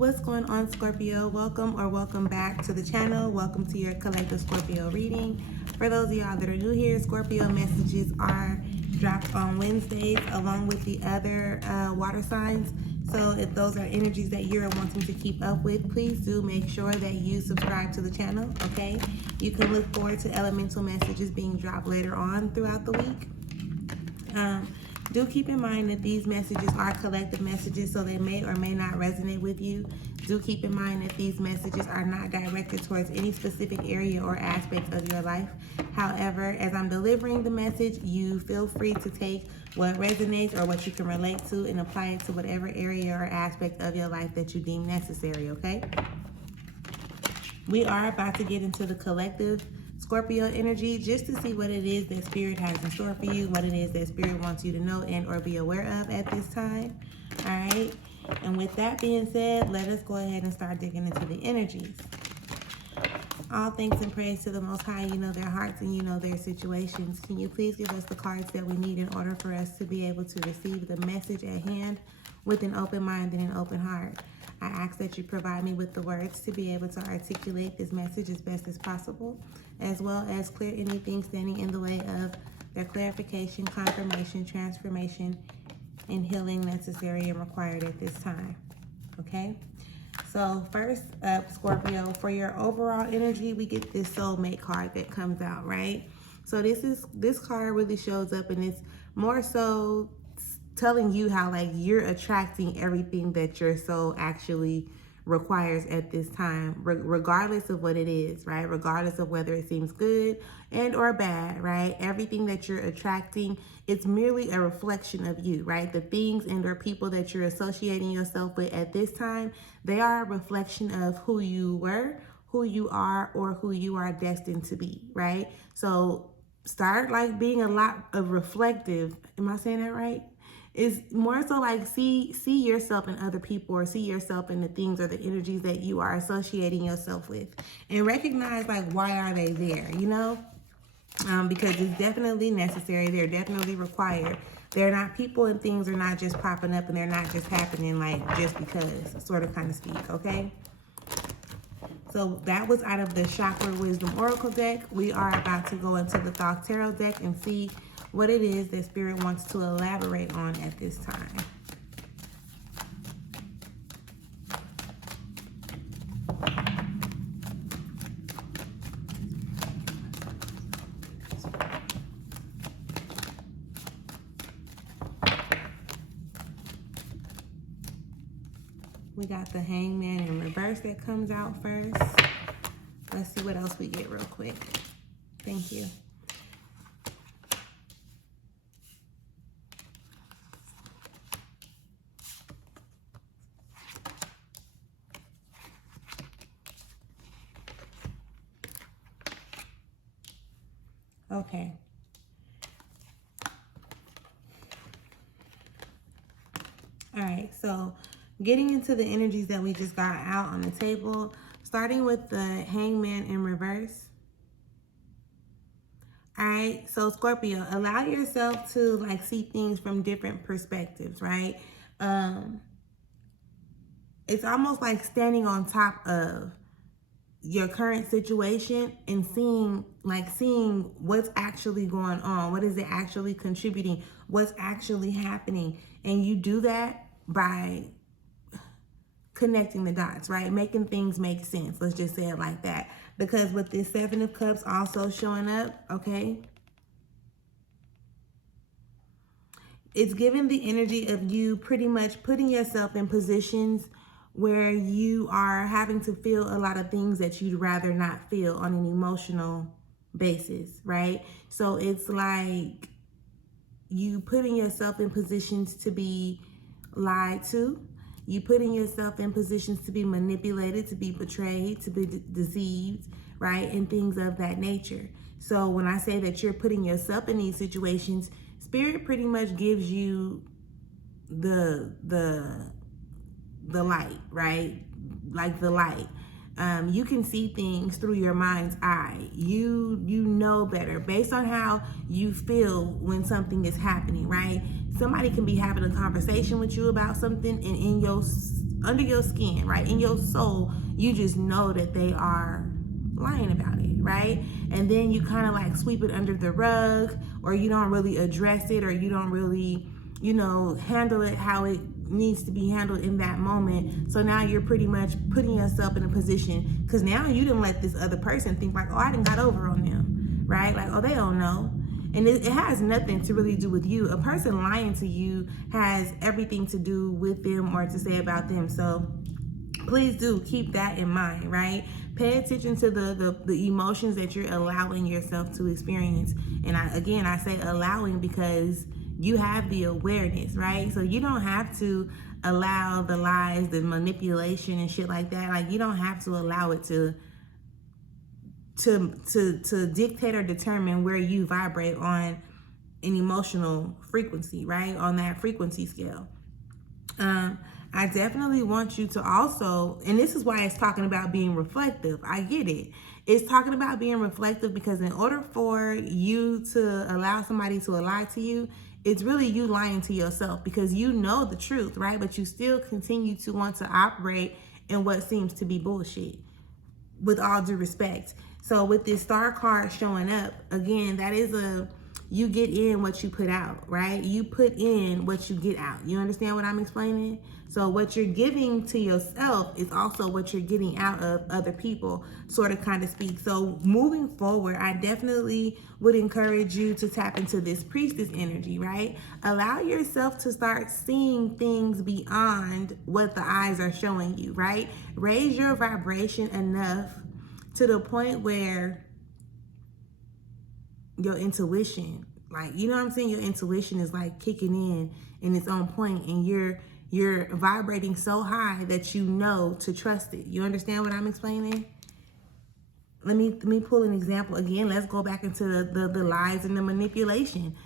What's going on, Scorpio? Welcome back to the channel. Welcome to your collective Scorpio reading. For those of y'all that are new here, Scorpio messages are dropped on Wednesdays along with the other water signs. So if those are energies that you're wanting to keep up with, please do make sure that you subscribe to the channel, okay? You can look forward to elemental messages being dropped later on throughout the week. Do keep in mind that these messages are collective messages, so they may or may not resonate with you. Do keep in mind that these messages are not directed towards any specific area or aspect of your life. However, as I'm delivering the message, you feel free to take what resonates or what you can relate to and apply it to whatever area or aspect of your life that you deem necessary, okay? We are about to get into the collective Scorpio energy just to see what it is that Spirit has in store for you, what it is that Spirit wants you to know and or be aware of at this time. All right. And with that being said, let us go ahead and start digging into the energies. All thanks and praise to the Most High. You know their hearts and you know their situations. Can you please give us the cards that we need in order for us to be able to receive the message at hand with an open mind and an open heart? I ask that you provide me with the words to be able to articulate this message as best as possible, as well as clear anything standing in the way of their clarification, confirmation, transformation, and healing necessary and required at this time. Okay? So first up, Scorpio, for your overall energy, we get this soulmate card that comes out, right? So this card really shows up, and it's more so telling you how like you're attracting everything that your soul actually requires at this time, regardless of what it is, right? Regardless of whether it seems good and or bad, right? Everything that you're attracting, it's merely a reflection of you, right? The things and or people that you're associating yourself with at this time, they are a reflection of who you were, who you are, or who you are destined to be, right? So start like being a lot of reflective. Am I saying that right? It's more so like see yourself in other people, or see yourself in the things or the energies that you are associating yourself with, and recognize like why are they there, you know? Because it's definitely necessary. They're definitely required. They're not, people and things are not just popping up and they're not just happening like just because, sort of kind of speak, okay? So that was out of the Chakra Wisdom Oracle deck. We are about to go into the Thoth Tarot deck and see what it is that Spirit wants to elaborate on at this time. We got the Hangman in reverse that comes out first. Let's see what else we get real quick. Thank you. Okay. All right, so getting into the energies that we just got out on the table, starting with the Hangman in reverse. All right, so Scorpio, allow yourself to like see things from different perspectives, right? It's almost like standing on top of your current situation and seeing what's actually going on, what is it actually contributing, what's actually happening. And you do that by connecting the dots, right? Making things make sense. Let's just say it like that. Because with this Seven of Cups also showing up, okay, it's giving the energy of you pretty much putting yourself in positions where you are having to feel a lot of things that you'd rather not feel on an emotional basis, right? So it's like you putting yourself in positions to be lied to, you putting yourself in positions to be manipulated, to be betrayed, to be deceived, right? And things of that nature. So when I say that you're putting yourself in these situations, Spirit pretty much gives you the light, right? Like the light. You can see things through your mind's eye. You know better based on how you feel when something is happening, right? Somebody can be having a conversation with you about something, and in under your skin, right? In your soul, you just know that they are lying about it, right? And then you kind of like sweep it under the rug, or you don't really address it, or you don't really, handle it how it needs to be handled in that moment. So now you're pretty much putting yourself in a position, because now you didn't let this other person think like, oh, I done got over on them, right? Like, oh, they don't know. And it has nothing to really do with you. A person lying to you has everything to do with them or to say about them. So please do keep that in mind, right? Pay attention to the emotions that you're allowing yourself to experience. And I say allowing because you have the awareness, right? So you don't have to allow the lies, the manipulation and shit like that. Like, you don't have to allow it to dictate or determine where you vibrate on an emotional frequency, right? On that frequency scale. I definitely want you to also, and this is why it's talking about being reflective. I get it. It's talking about being reflective because in order for you to allow somebody to lie to you, it's really you lying to yourself, because you know the truth, right? But you still continue to want to operate in what seems to be bullshit, with all due respect. So with this star card showing up, again, that is you get in what you put out, right? You put in what you get out. You understand what I'm explaining? So what you're giving to yourself is also what you're getting out of other people, sort of kind of speak. So moving forward, I definitely would encourage you to tap into this priestess energy, right? Allow yourself to start seeing things beyond what the eyes are showing you, right? Raise your vibration enough to the point where your intuition, like, you know what I'm saying? Your intuition is like kicking in and it's on point, and you're vibrating so high that you know to trust it. You understand what I'm explaining? Let me pull an example again. Let's go back into the lies and the manipulation.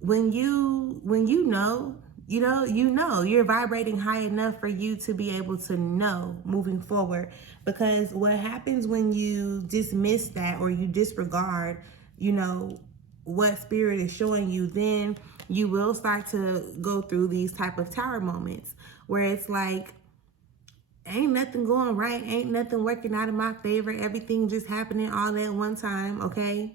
When you know, you're vibrating high enough for you to be able to know moving forward. Because what happens when you dismiss that or you disregard, what spirit is showing you, then you will start to go through these type of tower moments where it's like, ain't nothing going right, ain't nothing working out in my favor, everything just happening all at one time, okay?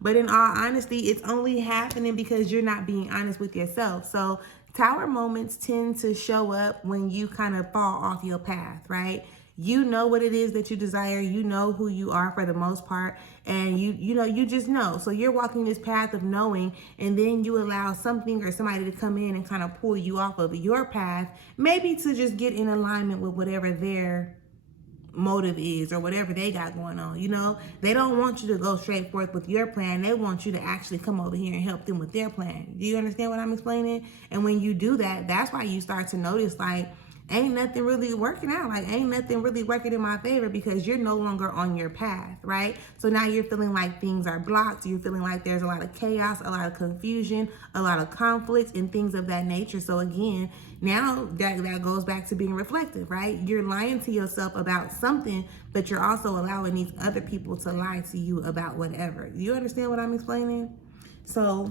But in all honesty, it's only happening because you're not being honest with yourself. So tower moments tend to show up when you kind of fall off your path, right? You know what it is that you desire. You know who you are for the most part. And you just know. So you're walking this path of knowing, and then you allow something or somebody to come in and kind of pull you off of your path, maybe to just get in alignment with whatever their motive is or whatever they got going on. They don't want you to go straight forth with your plan. They want you to actually come over here and help them with their plan. Do you understand what I'm explaining? And when you do that, that's why you start to notice, like, ain't nothing really working out. Like, ain't nothing really working in my favor, because you're no longer on your path, right? So now you're feeling like things are blocked. You're feeling like there's a lot of chaos, a lot of confusion, a lot of conflict and things of that nature. So again, now that goes back to being reflective, right? You're lying to yourself about something, but you're also allowing these other people to lie to you about whatever. You understand what I'm explaining? So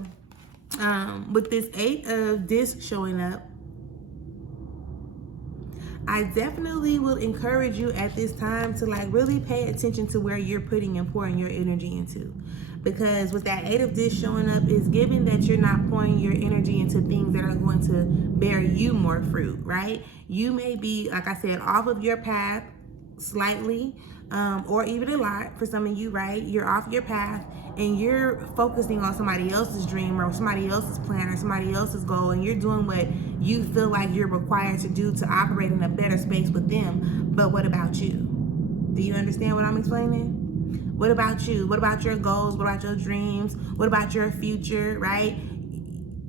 with this 8 of discs showing up, I definitely will encourage you at this time to like really pay attention to where you're putting and pouring your energy into. Because with that 8 of discs showing up, is given that you're not pouring your energy into things that are going to bear you more fruit, right? You may be, like I said, off of your path slightly, or even a lot for some of you, right? You're off your path and you're focusing on somebody else's dream or somebody else's plan or somebody else's goal, and you're doing what you feel like you're required to do to operate in a better space with them. But what about you? Do you understand what I'm explaining? What about you? What about your goals? What about your dreams? What about your future, right?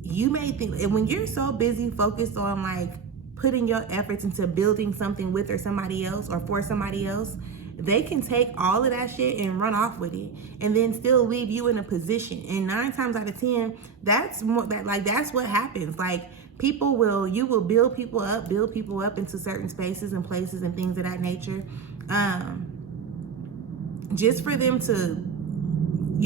You may think, and when you're so busy focused on like putting your efforts into building something with or somebody else or for somebody else, they can take all of that shit and run off with it and then still leave you in a position. And 9 times out of 10, that's what happens. Like, you will build people up into certain spaces and places and things of that nature. Just for them to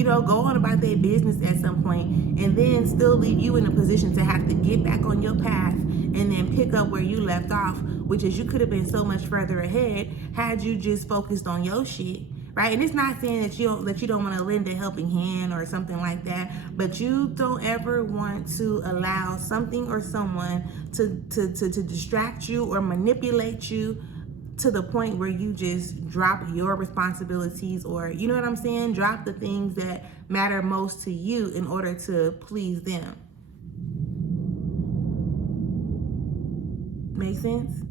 go on about their business at some point, and then still leave you in a position to have to get back on your path and then pick up where you left off, which is you could have been so much further ahead had you just focused on your shit, right? And it's not saying that you don't want to lend a helping hand or something like that, but you don't ever want to allow something or someone to distract you or manipulate you to the point where you just drop your responsibilities, or you know what I'm saying, drop the things that matter most to you in order to please them. Make sense?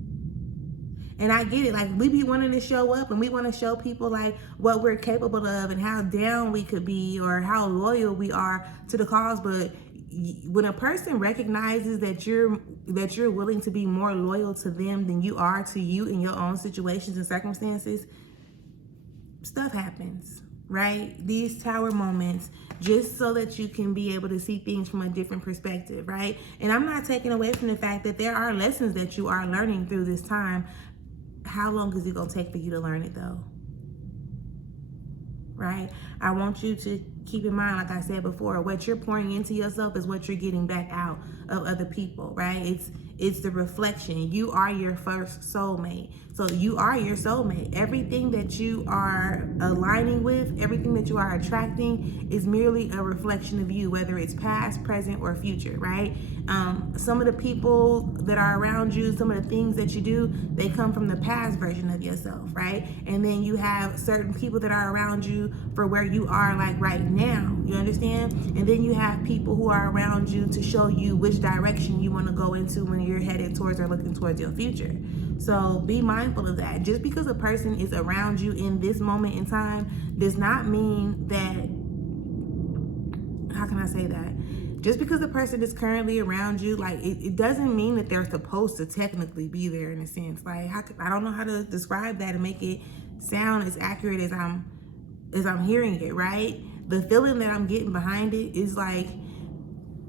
And I get it, like we be wanting to show up and we want to show people like what we're capable of and how down we could be or how loyal we are to the cause, but when a person recognizes that you're willing to be more loyal to them than you are to you in your own situations and circumstances, stuff happens, right? These tower moments, just so that you can be able to see things from a different perspective, right? And I'm not taking away from the fact that there are lessons that you are learning through this time. How long is it gonna take for you to learn it though? Right? I want you to keep in mind, like I said before, what you're pouring into yourself is what you're getting back out of other people, right? It's the reflection. You are your first soulmate. So you are your soulmate. Everything that you are aligning with, everything that you are attracting is merely a reflection of you, whether it's past, present, or future, right? Some of the people that are around you, some of the things that you do, they come from the past version of yourself, right? And then you have certain people that are around you for where you are like right now, you understand? And then you have people who are around you to show you which direction you want to go into when you're headed towards or looking towards your future. So be mindful of that. Just because a person is around you in this moment in time does not mean that, how can I say that? Just because the person is currently around you, like it doesn't mean that they're supposed to technically be there in a sense. Like I don't know how to describe that and make it sound as accurate as I'm hearing it, right? The feeling that I'm getting behind it is like,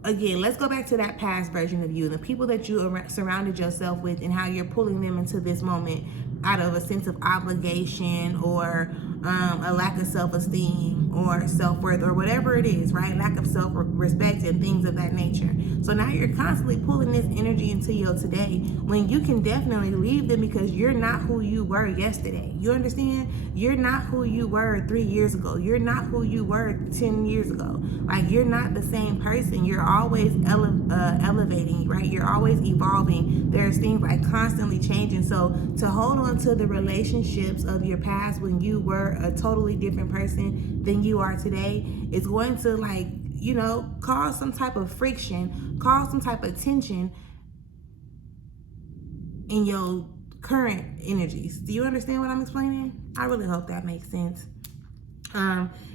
again, let's go back to that past version of you, the people that you surrounded yourself with, and how you're pulling them into this moment out of a sense of obligation or a lack of self-esteem or self-worth or whatever it is, right? Lack of self-respect and things of that nature. So now you're constantly pulling this energy into your today when you can definitely leave them, because you're not who you were yesterday. You understand? You're not who you were 3 years ago. You're not who you were 10 years ago. Like, you're not the same person. You're always elevating, right? You're always evolving. There's things like constantly changing. So to hold on to the relationships of your past when you were a totally different person than you are today is going to, like, cause some type of friction, cause some type of tension in your current energies. Do you understand what I'm explaining? I really hope that makes sense.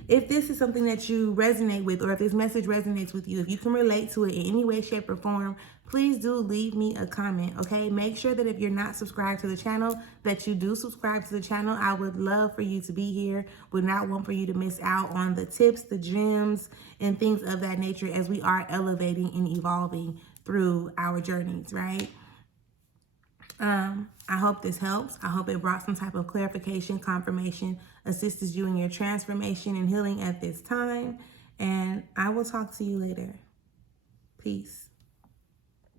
If this is something that you resonate with, or if this message resonates with you, if you can relate to it in any way, shape, or form, please do leave me a comment, okay? Make sure that if you're not subscribed to the channel, that you do subscribe to the channel. I would love for you to be here. Would not want for you to miss out on the tips, the gems, and things of that nature as we are elevating and evolving through our journeys, right? I hope this helps. I hope it brought some type of clarification, confirmation, assisted you in your transformation and healing at this time. And I will talk to you later. Peace.